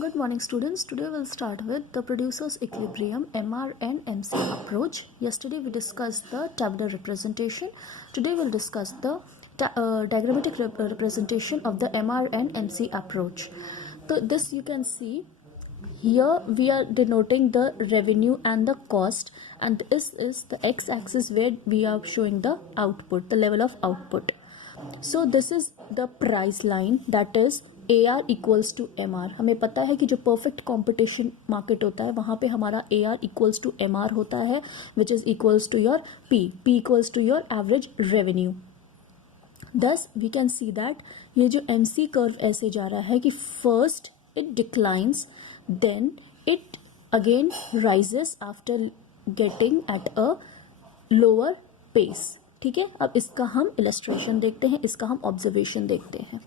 Good morning, students. Today we'll start with the producer's equilibrium MR and MC approach. Yesterday we discussed the tabular representation. Today we'll discuss the diagrammatic representation of the MR and MC approach. So this you can see here we are denoting the revenue and the cost, and this is the x-axis where we are showing the output, the level of output. So this is the price line, that is AR equals to MR. हमें पता है कि जो perfect competition market होता है वहाँ पे हमारा AR इक्वल्स टू MR होता है, which is equals to your P equals to your average revenue. Thus we can see that ये जो MC कर्व ऐसे जा रहा है कि first it declines, then it again rises after getting at a lower pace. ठीक है, अब इसका हम इलस्ट्रेशन देखते हैं, इसका हम ऑब्जर्वेशन देखते हैं.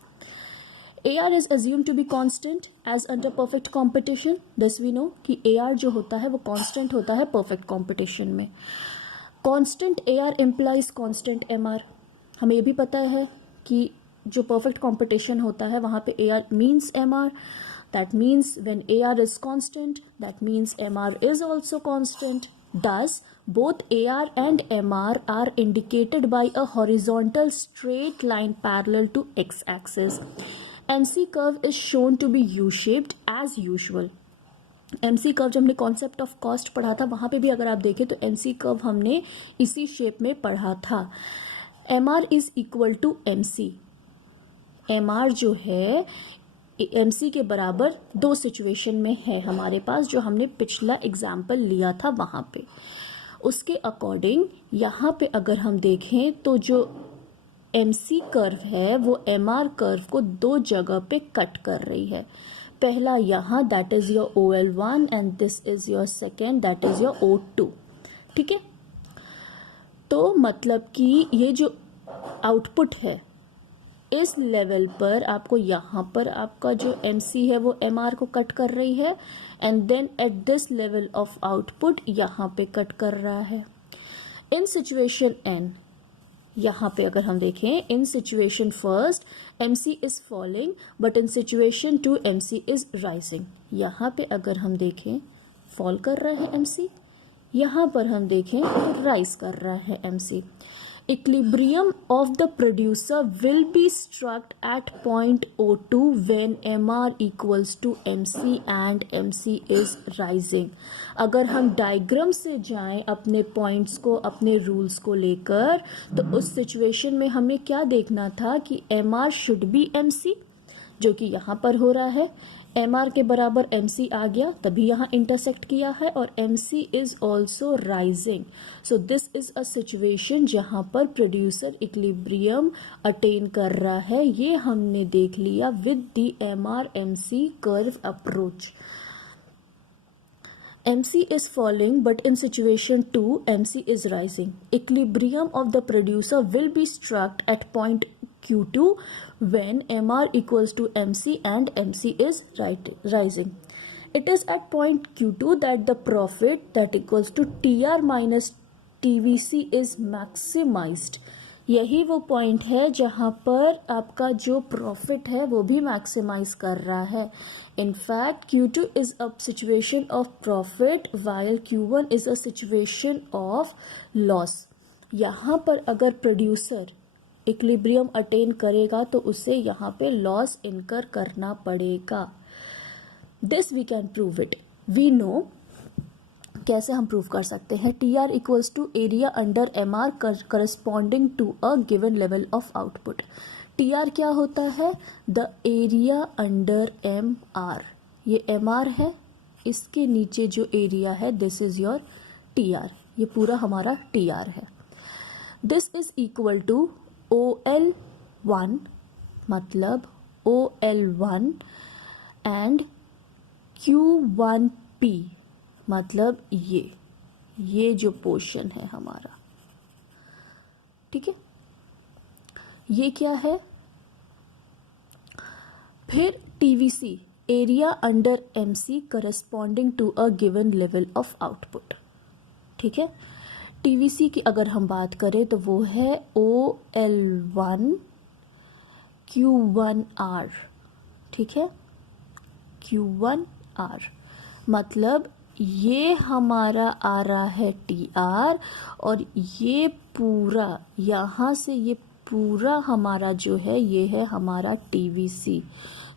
AR is assumed to be constant as under perfect competition. This we know कि AR जो होता है वो constant होता है perfect competition में. Constant AR implies constant MR. हमें ये भी पता है कि जो perfect competition होता है वहाँ पे AR means MR. That means when AR is constant, that means MR is also constant. Thus, both AR and MR are indicated by a horizontal straight line parallel to x-axis. MC curve is shown to be U-shaped as usual. MC curve जब हमने concept of cost पढ़ा था वहाँ पे भी अगर आप देखें तो MC कर्व हमने इसी शेप में पढ़ा था. MR is equal to MC. MR जो है MC के बराबर दो सिचुएशन में है हमारे पास, जो हमने पिछला एग्जाम्पल लिया था वहाँ पे. उसके अकॉर्डिंग यहाँ पे अगर हम देखें तो जो MC कर्व है वो MR कर्व को दो जगह पे कट कर रही है. पहला यहाँ, that is your OL1 and this is your second, that is your O2. ठीक है, तो मतलब कि ये जो आउटपुट है इस लेवल पर आपको यहाँ पर आपका जो MC है वो MR को कट कर रही है, and then at this level of output यहाँ पे कट कर रहा है. इन सिचुएशन N, यहाँ पे अगर हम देखें, in situation first MC is falling but in situation two MC is rising. यहाँ पे अगर हम देखें फॉल कर रहा है MC, यहाँ पर हम देखें तो राइज कर रहा है MC. Equilibrium of the producer will be struck at point O2 when MR equals to MC and MC is rising. अगर हम डायग्राम से जाएं अपने पॉइंट्स को, अपने रूल्स को लेकर, तो उस सिचुएशन में हमें क्या देखना था कि MR शुड बी MC, जो कि यहाँ पर हो रहा है. MR के बराबर MC आ गया, तभी यहाँ इंटरसेक्ट किया है, और MC is also rising. So this is a situation जहाँ पर प्रोड्यूसर इक्विलिब्रियम अटेन कर रहा है. ये हमने देख लिया with the MR MC curve approach. MC is falling but in situation 2 MC is rising. Equilibrium of the producer will be struck at point Q2 when MR equals to MC and MC is rising. It is at point Q2 that the profit that equals to TR minus TVC is maximized. यही वो point है जहाँ पर आपका जो profit है वो भी मैक्सिमाइज कर रहा है. In fact Q2 is a situation of profit while Q1 is a situation of loss. यहाँ पर अगर प्रोड्यूसर इक्विलिब्रियम अटेन करेगा तो उसे यहाँ पे लॉस इनकर करना पड़ेगा. This we can prove it. We know कैसे हम प्रूव कर सकते हैं. TR equals to area under MR corresponding to a given level of output. TR क्या होता है? The area under MR. ये MR है, इसके नीचे जो एरिया है दिस इज योर TR. ये पूरा हमारा TR है. This is equal to OL1, मतलब OL1 एंड Q1P, मतलब ये जो पोर्शन है हमारा. ठीक है, ये क्या है? फिर TVC, area under MC corresponding to a given level of output. ठीक है, TVC की अगर हम बात करें तो वो है OL1 Q1R. ठीक है, Q1R। मतलब ये हमारा आ रहा है TR और ये पूरा यहाँ से ये पूरा हमारा जो है ये है हमारा TVC।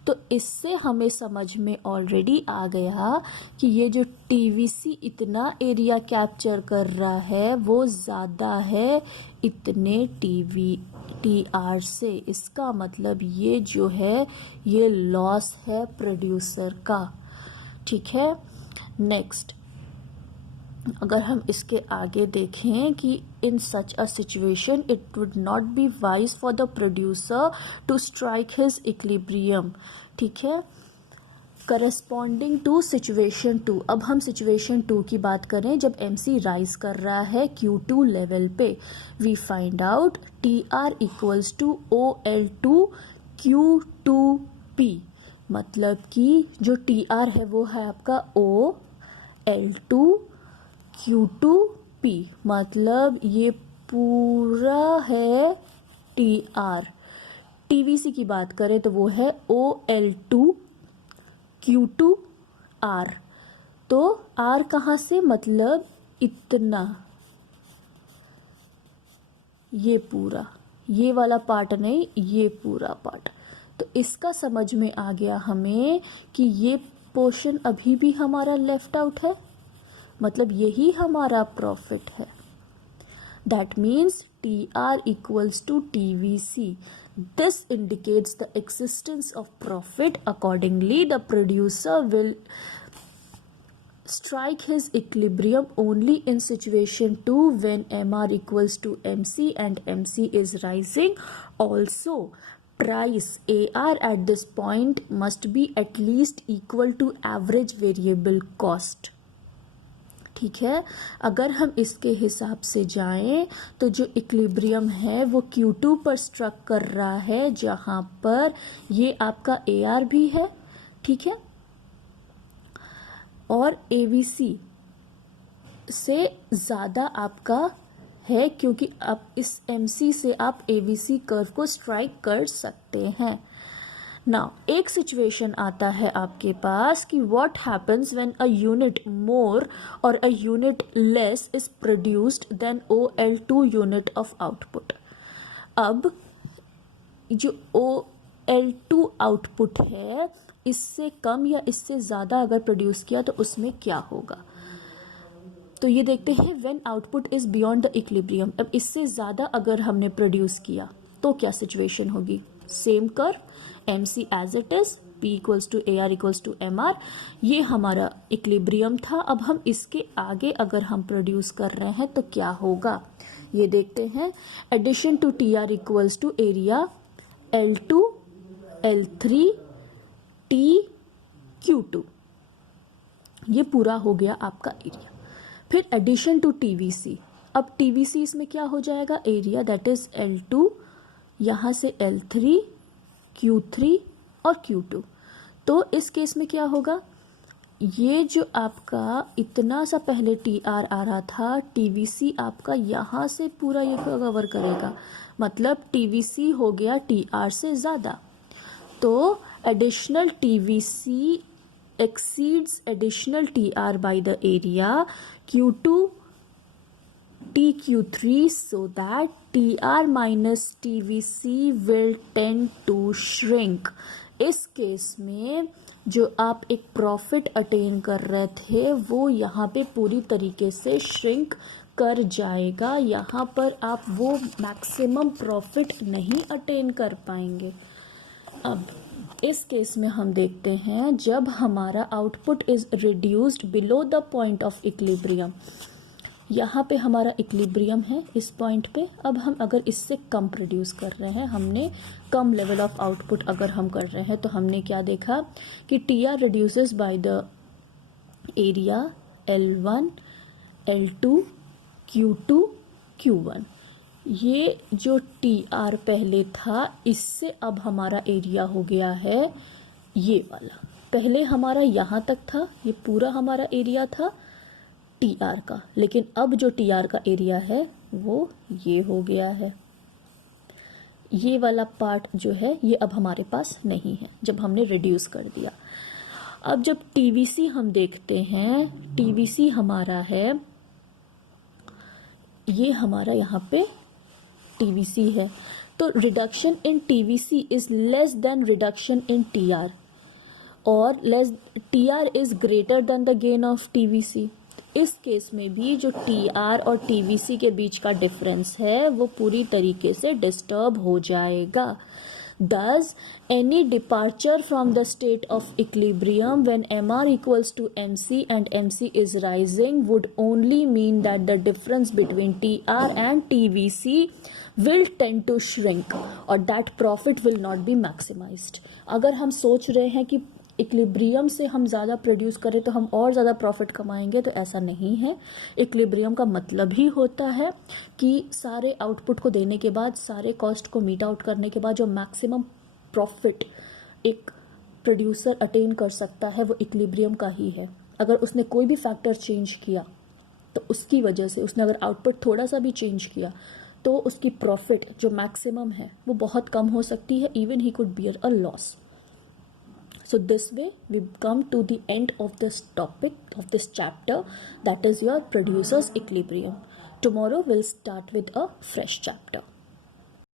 तो इससे हमें समझ में ऑलरेडी आ गया कि ये जो TVC इतना एरिया कैप्चर कर रहा है वो ज़्यादा है इतने TR से। इसका मतलब ये जो है ये लॉस है प्रोड्यूसर का। ठीक है, नेक्स्ट अगर हम इसके आगे देखें कि in such a situation it would not be wise for the producer to strike his equilibrium. ठीक है, करस्पॉन्डिंग टू सिचुएशन 2। अब हम सिचुएशन 2 की बात करें जब MC राइज कर रहा है Q2 लेवल पे। We find out TR equals to OL2 Q2P। मतलब कि जो TR है वो है आपका OL2 Q2P। मतलब ये पूरा है TR। TVC की बात करें तो वो है OL2 Q2R। तो R कहाँ से, मतलब इतना, ये पूरा, ये वाला पार्ट नहीं, ये पूरा पार्ट। तो इसका समझ में आ गया हमें कि ये पोर्शन अभी भी हमारा लेफ्ट आउट है, मतलब यही हमारा प्रॉफिट है। That means TR equals to TVC. This indicates the existence of profit. Accordingly, the producer will strike his equilibrium only in situation 2 when MR equals to MC and MC is rising. Also, price AR at this point must be at least equal to average variable cost. ठीक है, अगर हम इसके हिसाब से जाएं तो जो इक्विलिब्रियम है वो Q2 पर स्ट्रक कर रहा है, जहां पर ये आपका AR भी है। ठीक है, और AVC से ज़्यादा आपका है, क्योंकि अब इस MC से आप AVC कर्व को स्ट्राइक कर सकते हैं। नाउ एक सिचुएशन आता है आपके पास कि what happens when a unit more और a unit less is produced then OL2 unit of output. अब जो OL2 आउटपुट है इससे कम या इससे ज़्यादा अगर प्रोड्यूस किया तो उसमें क्या होगा। तो ये देखते हैं when output is beyond the equilibrium. अब इससे ज़्यादा अगर हमने प्रोड्यूस किया तो क्या सिचुएशन होगी। Same curve, MC as it is, P equals to AR equals to MR। ये हमारा इक्विलिब्रियम था। अब हम इसके आगे अगर हम प्रोड्यूस कर रहे हैं तो क्या होगा ये देखते हैं। Addition to TR equals to area L2 L3 T Q2। ये पूरा हो गया आपका एरिया। फिर एडिशन टू TVC। अब TVC इसमें क्या हो जाएगा, एरिया दैट इज L2, यहाँ से L3 Q3 और Q2। तो इस केस में क्या होगा, ये जो आपका इतना सा पहले TR आ रहा था, TVC आपका यहाँ से पूरा ये कवर करेगा, मतलब TVC हो गया TR से ज़्यादा। तो additional TVC exceeds additional TR by the area Q2 TQ3 so that TR minus TVC will tend to shrink। इस केस में जो आप एक प्रॉफिट अटेन कर रहे थे वो यहाँ पे पूरी तरीके से श्रिंक कर जाएगा। यहाँ पर आप वो मैक्सिमम प्रॉफिट नहीं अटेन कर पाएंगे। अब इस केस में हम देखते हैं जब हमारा output is reduced below the point of equilibrium. यहाँ पे हमारा इक्विलिब्रियम है इस पॉइंट पे। अब हम अगर इससे कम प्रोड्यूस कर रहे हैं, हमने कम लेवल ऑफ आउटपुट अगर हम कर रहे हैं, तो हमने क्या देखा कि TR reduces by the area L1 L2 Q2 Q1। ये जो TR पहले था इससे अब हमारा एरिया हो गया है ये वाला। पहले हमारा यहाँ तक था, ये पूरा हमारा एरिया था TR का, लेकिन अब जो TR का एरिया है वो ये हो गया है। ये वाला पार्ट जो है ये अब हमारे पास नहीं है जब हमने रिड्यूस कर दिया। अब जब टीवीसी हम देखते हैं, टीवीसी हमारा है, ये हमारा यहाँ पे टीवीसी है, तो reduction in TVC is less than reduction in TR, और TR is greater than the gain of TVC. इस केस में भी जो टीआर और टीवीसी के बीच का डिफरेंस है वो पूरी तरीके से डिस्टर्ब हो जाएगा। Thus, any departure from the state of equilibrium when MR equals to MC and MC is rising would only mean that the difference between TR and TVC will tend to shrink or that profit will not be maximized। अगर हम सोच रहे हैं कि equilibrium से हम ज़्यादा produce करें तो हम और ज़्यादा प्रॉफिट कमाएंगे, तो ऐसा नहीं है। इक्विलिब्रियम का मतलब ही होता है कि सारे आउटपुट को देने के बाद, सारे कॉस्ट को मीट आउट करने के बाद जो मैक्सिमम प्रॉफिट एक प्रोड्यूसर अटेन कर सकता है वो इक्विलिब्रियम का ही है। अगर उसने कोई भी फैक्टर चेंज किया तो उसकी वजह से, उसने अगर आउटपुट थोड़ा सा भी चेंज किया तो उसकी प्रॉफिट जो मैक्सिमम है वो बहुत कम हो सकती है, even he could bear a loss. So this way we come to the end of this topic, of this chapter, that is your producer's equilibrium. Tomorrow we'll start with a fresh chapter.